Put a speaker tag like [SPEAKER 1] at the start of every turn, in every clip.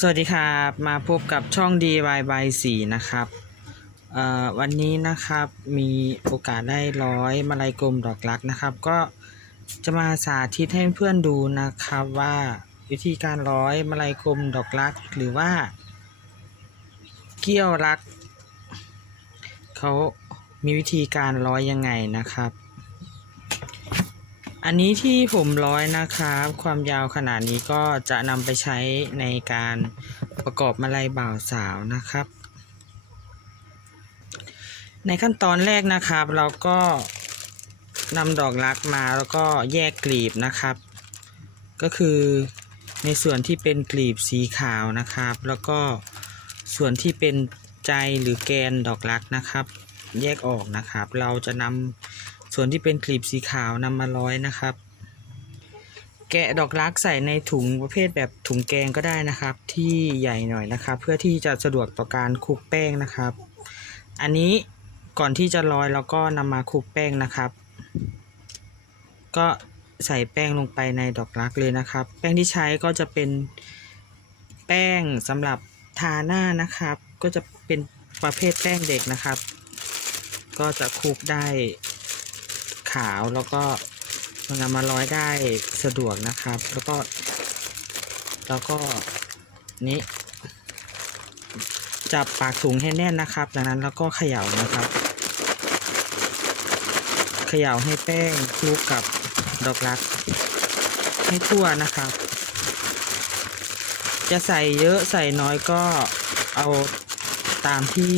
[SPEAKER 1] สวัสดีครับ มาพบกับช่อง DIY by 4นะครับวันนี้นะครับมีโอกาสได้ร้อยมาลัยกลมดอกรักนะครับ ก็จะมาสาธิตให้เพื่อนดูนะครับว่าวิธีการร้อยมาลัยกลมดอกรัก หรือว่า เกี้ยวรัก เขามีวิธีการร้อยยังไงนะครับ อันนี้ที่ผมร้อยนะครับ ความยาวขนาดนี้ก็จะนำไปใช้ในการประกอบมาลัยบ่าวสาวนะครับ ในขั้นตอนแรกนะครับ เราก็นำดอกรักมาแล้วก็แยกกลีบนะครับ ก็คือในส่วนที่เป็นกลีบสีขาวนะครับ แล้วก็ส่วนที่เป็นใจหรือแกนดอกรักนะครับ แยกออกนะครับ เราจะนำ ส่วนที่เป็นกลีบสีขาวนำมาร้อยนะครับ แกะดอกรักใส่ในถุงประเภทแบบถุงแกงก็ได้นะครับ ที่ใหญ่หน่อยนะครับ เพื่อที่จะสะดวกต่อการคลุกแป้งนะครับ อันนี้ก่อนที่จะร้อยเราก็นำมาคลุกแป้งนะครับ ก็ใส่แป้งลงไปในดอกรักเลยนะครับ แป้งที่ใช้ก็จะเป็นแป้งสำหรับทาหน้านะครับ ก็จะเป็นประเภทแป้งเด็กนะครับ ก็จะคลุกได้ ขาวแล้วก็มันำมาร้อยได้สะดวกนะครับ แล้วก็ แล้วก็นี้จับปากถุงให้แน่นนะครับจากนั้นแล้วก็เขย่านะครับ เขย่าให้แป้งคลุกกับดอกรัก ให้ทั่วนะครับ จะใส่เยอะใส่น้อยก็เอาตามที่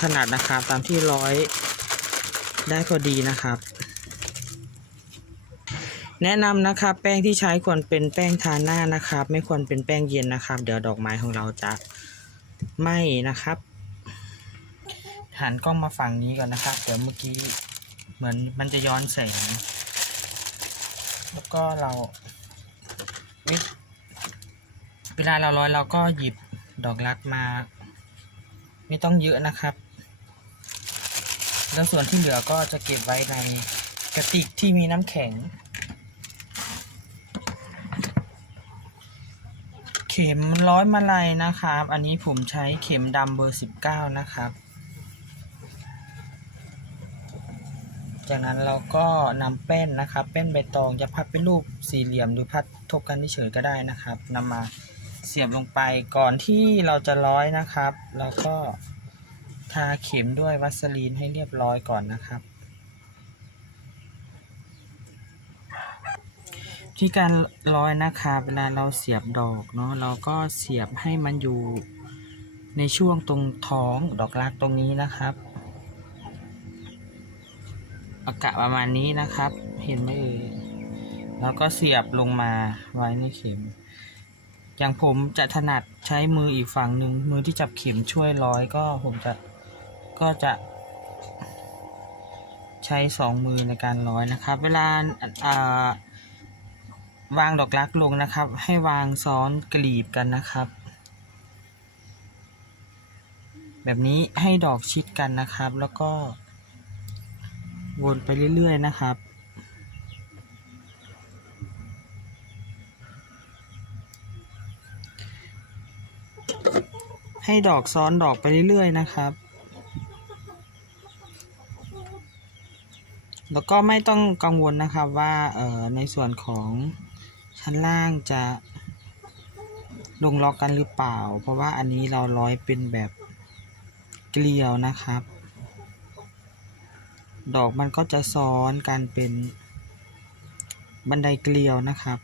[SPEAKER 1] ถนัดนะครับ ตามที่ร้อย ได้พอดีนะครับ แนะนำนะครับ แป้งที่ใช้ควรเป็นแป้งทาหน้านะครับ ไม่ควรเป็นแป้งเย็นนะครับ เดี๋ยวดอกไม้ของเราจะไหม้นะครับ หันกล้องมาฝั่งนี้ก่อนนะครับ เดี๋ยวเมื่อกี้เหมือนมันจะย้อนแสง แล้วก็เราเวลาเราร้อยเราก็หยิบดอกรักมา ไม่ต้องเยอะนะครับ แล้วส่วนที่เหลือก็จะเก็บไว้ในกระติกที่มีน้ำแข็ง เข็มร้อยมาลัยนะครับ อันนี้ผมใช้เข็มดำเบอร์สิบเก้านะครับ จากนั้นเราก็นำแป้นนะครับแป้นใบตองจะพับเป็นรูปสี่เหลี่ยมหรือพัดทบกันเฉยๆก็ได้นะครับนำมาเสียบลงไปก่อนที่เราจะร้อยนะครับ เราก็ ทาเข็มด้วยวัสลีนให้เรียบร้อยก่อนนะครับที่การร้อยนะครับเวลาเราเสียบดอกเนาะเราก็เสียบให้มันอยู่ในช่วงตรงท้องดอกรักตรงนี้นะครับอากะประมาณนี้นะครับ เห็นไหมเอ่ยแล้วก็เสียบลงมาไว้ในเข็ม อย่างผมจะถนัดใช้มืออีกฝั่งหนึ่งมือที่จับเข็มช่วยร้อยก็ผมจะ ก็จะใช้สองมือในการร้อยนะครับ เวลาวางดอกรักลงนะครับ ให้วางซ้อนกลีบกันนะครับ แบบนี้ให้ดอกชิดกันนะครับ แล้วก็วนไปเรื่อยๆนะครับให้ดอกซ้อนดอกไปเรื่อยๆนะครับ แล้วก็ไม่ต้องกังวลนะครับว่าในส่วนของชั้นล่างจะลงล็อกกันหรือเปล่า เพราะว่าอันนี้เราร้อยเป็นแบบเกลียวนะครับ ดอกมันก็จะซ้อนกันเป็นบันไดเกลียวนะครับ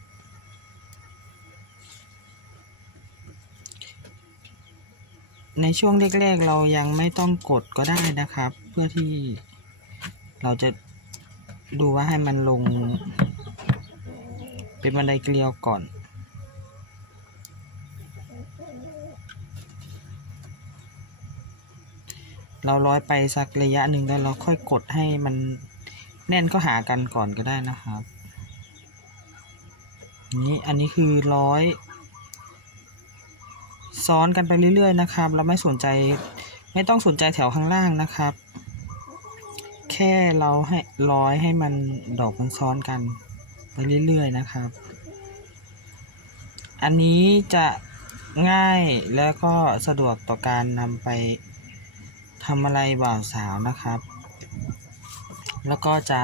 [SPEAKER 1] ในช่วงแรกๆเรายังไม่ต้องกดก็ได้นะครับ เพื่อที่เราจะ ดูว่าให้มันลง เป็นบันไดเกลียวก่อน เราร้อยไปสักระยะหนึ่งแล้วเราค่อยกดให้มันแน่นก็หากันก่อนก็ได้นะครับนี้อันนี้คือร้อยซ้อนกันไปเรื่อยๆนะครับ เราไม่สนใจไม่ต้องสนใจแถวข้างล่างนะครับ แค่เราให้ร้อยให้มันดอกมันซ้อนกันไปเรื่อยๆนะครับ อันนี้จะง่ายและก็สะดวกต่อการนำไปทำอะไรบ่าวสาวนะครับ แล้วก็จะ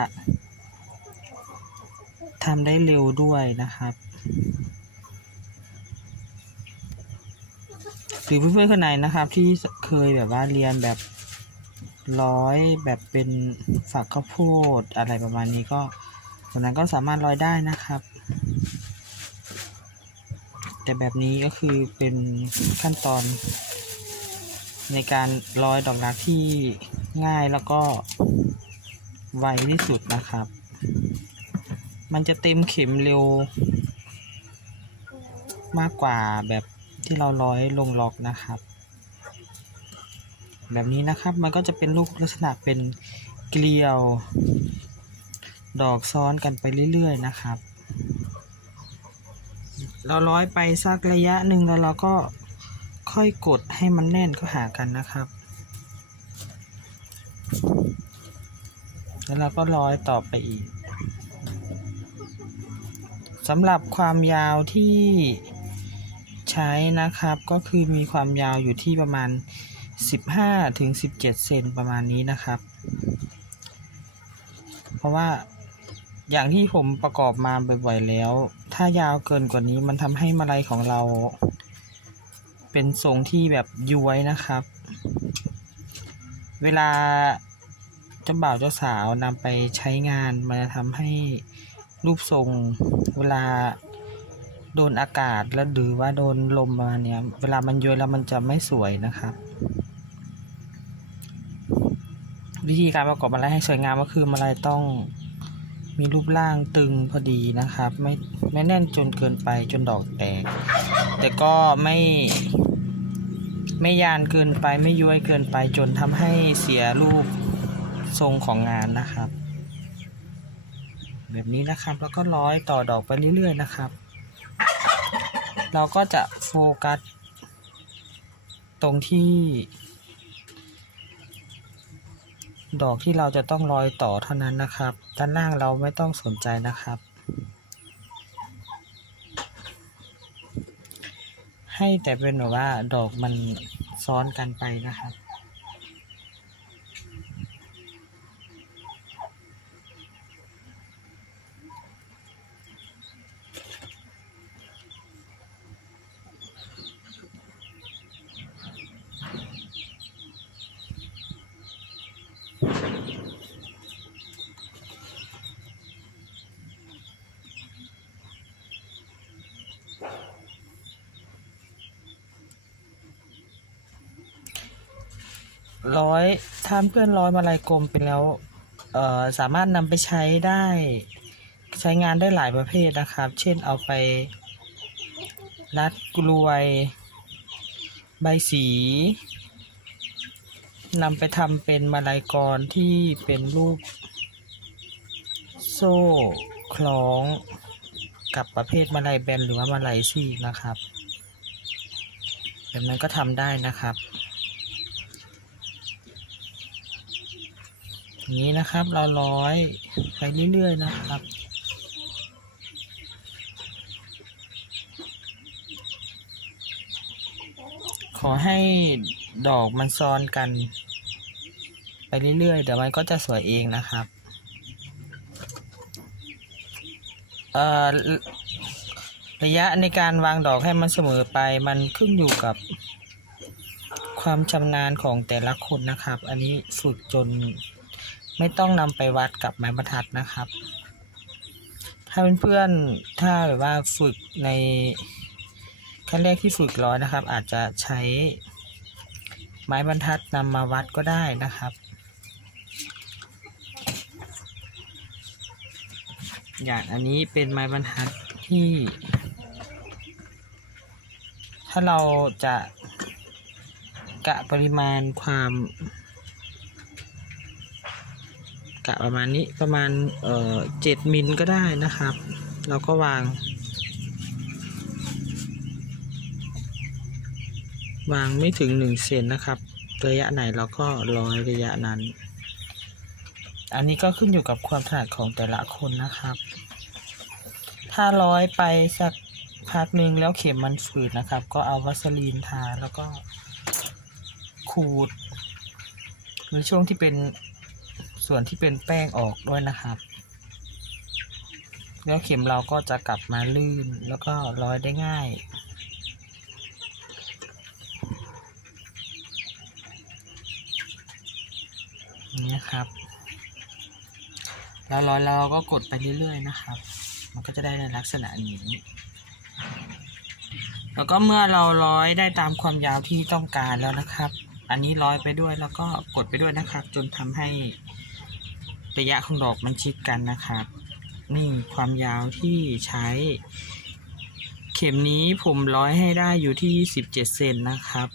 [SPEAKER 1] ทำได้เร็วด้วยนะครับ หรือเพื่อนๆคนไหนนะครับ ที่เคยแบบว่าเรียนแบบ ร้อยแบบเป็นฝักข้าวโพดอะไรประมาณนี้ก็ตรงนั้นก็สามารถร้อยได้นะครับ แต่แบบนี้ก็คือเป็นขั้นตอนในการร้อยดอกรักที่ง่ายแล้วก็ไวที่สุดนะครับ มันจะเต็มเข็มเร็ว มากกว่าแบบที่เราร้อยลงล็อกนะครับ แบบนี้นะครับ มันก็จะเป็นลูกลักษณะเป็นเกลียว ดอกซ้อนกันไปเรื่อยๆนะครับ เราร้อยไปสักระยะหนึ่งแล้วเราก็ค่อยกดให้มันแน่นเข้าหากันนะครับ แล้วเราก็ร้อยต่อไปอีกสำหรับความยาวที่ใช้นะครับก็คือมีความยาวอยู่ที่ประมาณ 15ถึง17 เซนประมาณนี้นะครับ เพราะว่าอย่างที่ผมประกอบมาบ่อยๆแล้ว ถ้ายาวเกินกว่านี้มันทำให้มาลัยของเรา เป็นทรงที่แบบย้วยนะครับ เวลาเจ้าบ่าวเจ้าสาวนำไปใช้งานมันจะทำให้รูปทรงเวลาโดนอากาศแล้วหรือว่าโดนลมมาเนี่ย เวลามันย้วยแล้วมันจะไม่สวยนะครับ วิธีการประกอบมาลัยให้สวยงามก็คือมาลัยต้องมีรูปร่างตึงพอดีนะครับ ไม่ไม่แน่นจนเกินไปจนดอกแตก แต่ก็ไม่ไม่ยานเกินไปไม่ย้วยเกินไปจนทำให้เสียรูปทรงของงานนะครับ แบบนี้นะครับแล้วก็ร้อยต่อดอกไปเรื่อยๆนะครับ เราก็จะโฟกัสตรงที่ ดอกที่เราจะต้องรอยต่อเท่านั้นนะครับ ด้านล่างเราไม่ต้องสนใจนะครับ ให้แต่เป็นแบบว่าดอกมันซ้อนกันไปนะครับ ร้อยถ้าเพื่อนร้อยมาลายกลมเป็นแล้วเอ่อสามารถนำไปใช้ได้ใช้งานได้หลายประเภทนะครับ เช่นเอาไปรัดกลวย ใบสีนำไปทำเป็นมาลายกรที่เป็นรูป โซ่คล้องกับประเภทมาลายแบนหรือว่ามาลายซีกนะครับ แบบนั้นก็ทำได้นะครับ อย่าง นี้นะครับเราร้อยไปเรื่อยๆนะครับ ขอให้ดอกมันซ้อนกัน ไปเรื่อยๆเดี๋ยวมันก็จะสวยเองนะครับเอ่อระยะในการวางดอกให้มันเสมอไปมันขึ้นอยู่กับความชำนาญของแต่ละคนนะครับ อันนี้ฝึกจน ไม่ต้องนำไปวัดกับไม้บรรทัดนะครับ ถ้าเพื่อนๆถ้าแบบว่าฝึกในขั้นแรกที่ฝึกร้อยนะครับ อาจจะใช้ไม้บรรทัดนำมาวัดก็ได้นะครับ อย่างอันนี้เป็นไม้บรรทัดที่ ถ้าเราจะกะปริมาณความ กะประมาณนี้ประมาณเอ่อเจ็ดมิลก็ได้นะครับ เราก็วาง วางไม่ถึงหนึ่งเซนนะครับ ระยะไหนเราก็ร้อยระยะนั้น อันนี้ก็ขึ้นอยู่กับความถนัดของแต่ละคนนะครับ ถ้าร้อยไปสักพักหนึ่งแล้วเข็มมันฝืดนะครับ ก็เอาวัสลีนทาแล้วก็ขูดในช่วงที่เป็น ส่วนที่เป็นแป้งออกด้วยนะครับ แล้วเข็มเราก็จะกลับมาลื่นแล้วก็ร้อยได้ง่าย นี่นะครับ แล้วร้อยเราก็กดไปเรื่อยๆนะครับ มันก็จะได้ในลักษณะนี้ แล้วก็เมื่อเราร้อยได้ตามความยาวที่ต้องการแล้วนะครับอันนี้ร้อยไปด้วยแล้วก็กดไปด้วยนะครับ จนทำให้ ระยะของดอกมันชิดกันนะครับ นี่ความยาวที่ใช้ เข็มนี้ผมร้อยให้ได้อยู่ที่17เซนนะครับ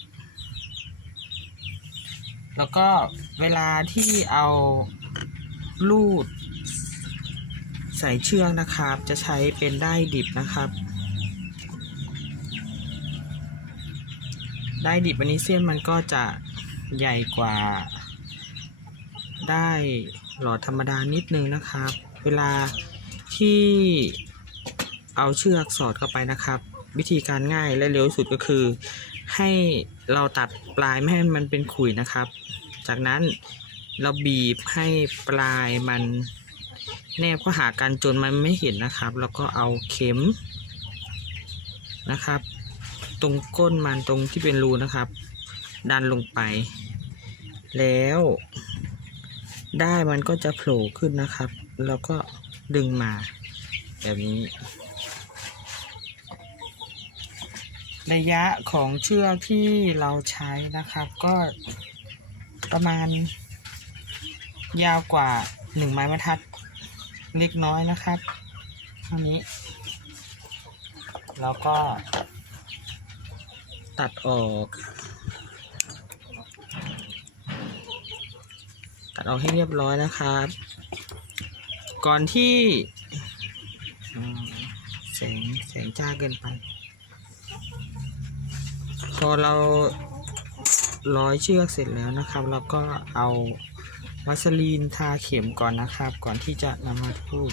[SPEAKER 1] แล้วก็เวลาที่เอาลูด ใส่เชือกนะครับ จะใช้เป็นได้ดิบนะครับได้ดิบอันนี้เส้นมันก็จะใหญ่กว่าได้ หลอดธรรมดานิดนึงนะครับ เวลาที่เอาเชือกสอดเข้าไปนะครับ วิธีการง่ายและเร็วสุดก็คือ ให้เราตัดปลายไม่ให้มันเป็นขุยนะครับ จากนั้นเราบีบให้ปลายมันแนบเข้าหากันจนมันไม่เห็นนะครับ แล้วก็เอาเข็มนะครับ ตรงก้นมันตรงที่เป็นรูนะครับ ดันลงไป แล้ว ได้มันก็จะโผล่ขึ้นนะครับ แล้วก็ดึงมาแบบนี้ ระยะของเชือกที่เราใช้นะครับ ก็ประมาณ ยาวกว่าหนึ่งไม้บรรทัดเล็กน้อยนะครับเท่านี้ แล้วก็ตัดออก ตัด ออกให้เรียบร้อยนะครับ ก่อนที่แสงแสงจ้าเกินไป พอเราร้อยเชือกเสร็จแล้วนะครับ เราก็เอาวัสลีนทาเข็มก่อนนะครับ ก่อนที่จะนำมาทูบ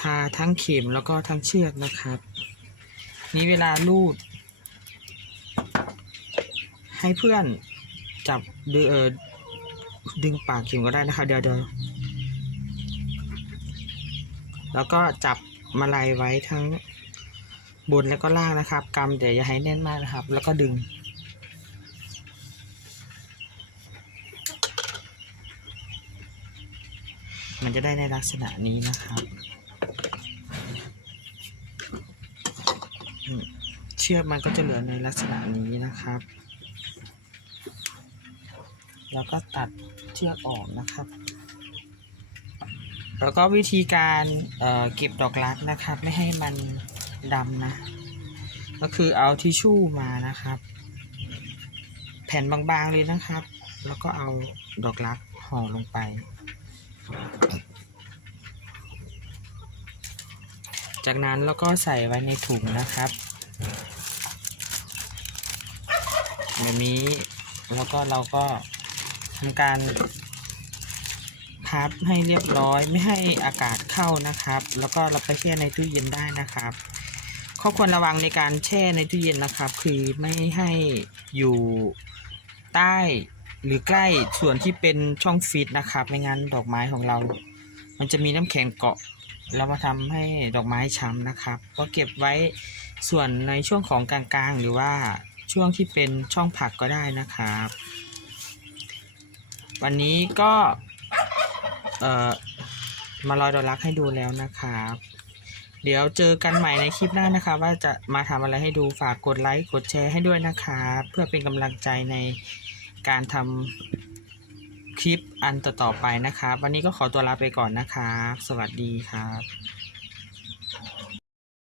[SPEAKER 1] ทาทั้งเข็มแล้วก็ทั้งเชือกนะครับ นี้เวลาลูด ให้เพื่อนจับดึงดึงปากเข็มก็ได้นะครับเดี๋ยวเดี๋ยวแล้วก็จับมาลัยไว้ทั้งบนแล้วก็ล่างนะครับกำแต่อย่าให้แน่นมากนะครับ แล้วก็ดึง มันจะได้ในลักษณะนี้นะครับอืมเชือกมันก็จะเหลือในลักษณะนี้นะครับ แล้วก็ตัดเชือกออกนะครับ แล้วก็วิธีการเเก็บดอกรักนะครับ ไม่ให้มันดำนะ ก็คือเอาทิชชู่มานะครับ แผ่นบางๆเลยนะครับ แล้วก็เอาดอกรักห่อลงไปจากนั้นแล้วก็ใส่ไว้ในถุงนะครับ แบบนี้ แล้วก็เราก็ทำการพับให้เรียบร้อยไม่ให้อากาศเข้านะครับ แล้วก็เราไปแช่ในตู้เย็นได้นะครับข้อควรระวังในการแช่ในตู้เย็นนะครับ คือไม่ให้อยู่ใต้หรือใกล้ส่วนที่เป็นช่องฟีดนะครับไม่งั้นดอกไม้ของเรา มันจะมีน้ำแข็งเกาะ แล้วมาทำให้ดอกไม้ช้ำนะครับ ก็เก็บไว้ส่วนในช่วงของกลางๆ หรือว่า ช่วงที่เป็นช่องผักก็ได้นะครับ วันนี้ก็เอ่อมาลอยดอกรักให้ดูแล้วนะครับ เดี๋ยวเจอกันใหม่ในคลิปหน้านะครับว่าจะมาทำอะไรให้ดูฝากกดไลค์กดแชร์ให้ด้วยนะครับเพื่อเป็นกำลังใจในการทำคลิปอันต่อๆไปนะครับ วันนี้ก็ขอตัวลาไปก่อนนะครับ สวัสดีครับ